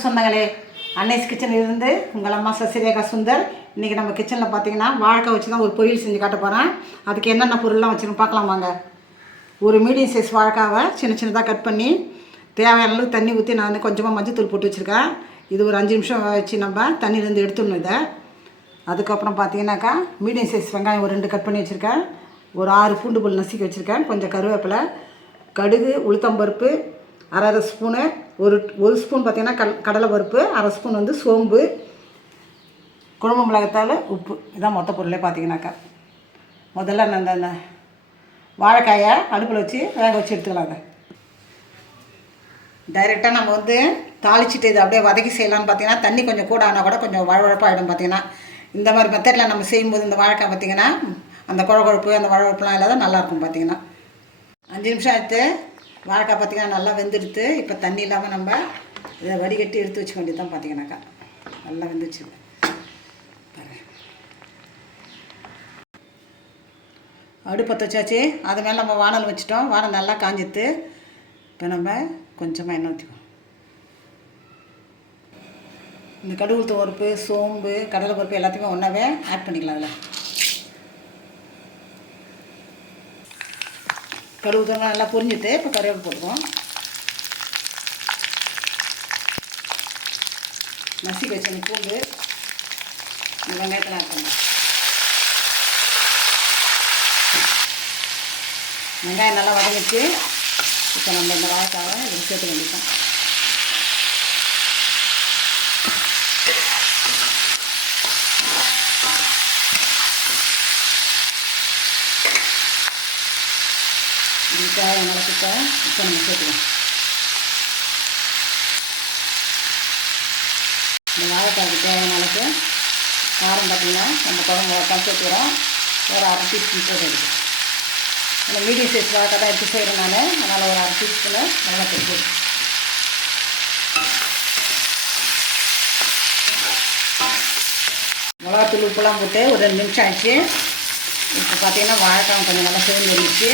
வணக்கம் சொந்தங்களே. அன்னைஸ் கிச்சனில் இருந்து உங்கள் அம்மா சசிரேகா சுந்தர். இன்றைக்கி நம்ம கிச்சனில் பார்த்தீங்கன்னா வாழைக்காய் வச்சு தான் ஒரு பொரியல் செஞ்சு காட்ட போகிறேன். அதுக்கு என்னென்ன பொருள்லாம் வச்சுருன்னு பார்க்கலாம் வாங்க. ஒரு மீடியம் சைஸ் வாழைக்காவை சின்ன சின்னதாக கட் பண்ணி தேவையான அளவுக்கு தண்ணி ஊற்றி நான் கொஞ்சமாக மஞ்சத்தூள் போட்டு வச்சுருக்கேன். இது ஒரு 5 நிமிஷம் வச்சு நம்ம தண்ணியிலேருந்து எடுத்துடணும் இதை. அதுக்கப்புறம் பார்த்தீங்கன்னாக்கா மீடியம் சைஸ் வெங்காயம் ஒரு 2 கட் பண்ணி வச்சுருக்கேன். ஒரு 6 பூண்டு பல் நசுக்கி வச்சுருக்கேன். கொஞ்சம் கருவேப்பிலை, கடுகு, உளுத்தம்பருப்பு, அரை ஸ்பூனு, ஒரு ஸ்பூன் பார்த்திங்கன்னா கடலை பருப்பு, அரை ஸ்பூன் வந்து சோம்பு, குழம்பு மிளகாத்தால், உப்பு. இதான் மொத்த பொருளே பார்த்திங்கனாக்கா. முதல்ல நான் அந்த வாழைக்காயை அடுப்பில் வச்சு வேக வச்சு எடுத்துக்கலாங்க. டைரெக்டாக நம்ம வந்து தாளிச்சிட்டு இதை அப்படியே வதக்கி செய்யலான்னு பார்த்தீங்கன்னா தண்ணி கொஞ்சம் கூட ஆனால் கூட கொஞ்சம் வழவழப்பாகிடும். பார்த்திங்கன்னா இந்த மாதிரி மெத்தடில் நம்ம செய்யும்போது இந்த வாழைக்காய் பார்த்திங்கன்னா அந்த குழகுழப்பு அந்த வழவழப்புலாம் இல்லாத நல்லாயிருக்கும். பார்த்திங்கன்னா 5 நிமிஷம் எடுத்து வாழைக்காய் பார்த்திங்கன்னா நல்லா வெந்துடுத்து. இப்போ தண்ணி இல்லாமல் நம்ம இதை வடிகட்டி எடுத்து வச்சுக்க வேண்டியது தான். பார்த்திங்கனாக்கா நல்லா வெந்துச்சு. அடுப்பத்தை வச்சாச்சு. அது மேலே நம்ம வானல் வச்சுட்டோம். வானல் நல்லா காஞ்சித்து. இப்போ நம்ம கொஞ்சமாக எண்ணெய் ஊற்றிக்குவோம். இந்த கடுகு பருப்பு, சோம்பு, கடலை பருப்பு எல்லாத்தையுமே ஒன்றாவே ஆட் பண்ணிக்கலாம். அதில் கடுகு தூரம் நல்லா பொரிஞ்சுட்டு இப்போ கருவேப்பிலை போட்டுக்குவோம். நசுக்கி வச்ச பூண்டு இந்த வெங்காயத்தில் ஆட் பண்ணுவோம். வெங்காயம் நல்லா வதங்கிச்சு. இப்போ நம்ம இந்த வாழைக்காவை இதில் சேர்த்து வேண்டிட்டோம். இதுக்காக மிளகுத்த இப்போ நம்ம சேர்த்துக்கலாம். இந்த வாழைக்காய்க்கு தேவையான அளவுக்கு காரம் பார்த்திங்கன்னா நம்ம குழம்பு வளர்த்தான் சேர்த்துக்கிறோம். ஒரு அரை டீஸ்பூன் போட்டு எடுக்கும். அந்த மீடியம் சைஸ் வாழைக்காய் தான் எடுத்து செய்கிறேன் நான். அதனால் ஒரு அரை டீஸ்பூனு மிளகாத்தூள் போட்டு மிளகாத்தூள் உப்புலாம் போட்டு ஒரு 2 நிமிஷம் ஆச்சு. இப்போ பார்த்திங்கன்னா வாழைக்காய் கொஞ்சம் நல்லா சேர்ந்து வந்துச்சு.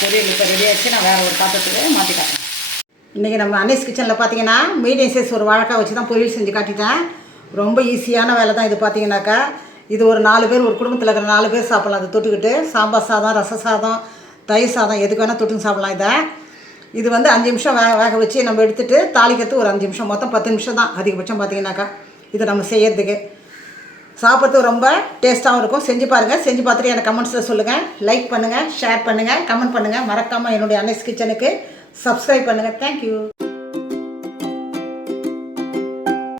பொரியல் இப்போ ரெடி ஆகிடுச்சு. நான் வேறு ஒரு பாத்திரத்துக்கு மாற்றி காட்டுறேன். இன்றைக்கி நம்ம அன்னைஸ் கிச்சனில் பார்த்தீங்கன்னா மீடியம் சைஸ் ஒரு வாழைக்காய் வச்சு தான் பொரியல் செஞ்சு காட்டிட்டேன். ரொம்ப ஈஸியான வேலை தான் இது. பார்த்தீங்கன்னாக்கா இது ஒரு 4 பேர், ஒரு குடும்பத்தில் இருக்கிற 4 பேர் சாப்பிட்லாம். அதை தொட்டுக்கிட்டு சாம்பார் சாதம், ரச சாதம், தயிர் சாதம் எதுக்கு வேணால் தொட்டுன்னு சாப்பிட்லாம். இது வந்து 5 நிமிஷம் வேக வச்சு நம்ம எடுத்துகிட்டு தாளிக்கிறது ஒரு 5 நிமிஷம், மொத்தம் 10 நிமிஷம் தான் அதிகபட்சம். பார்த்தீங்கன்னாக்கா இதை நம்ம செய்கிறதுக்கு சாப்பிட்றதுக்கு ரொம்ப டேஸ்ட்டாகவும் இருக்கும். செஞ்சு பாருங்கள். செஞ்சு பார்த்துட்டு எனக்கு கமெண்ட்ஸில் சொல்லுங்கள். லைக் பண்ணுங்கள், ஷேர் பண்ணுங்கள், கமெண்ட் பண்ணுங்கள். மறக்காமல் என்னுடைய அன்னைஸ் கிச்சனுக்கு சப்ஸ்கிரைப் பண்ணுங்கள். தேங்க்யூ.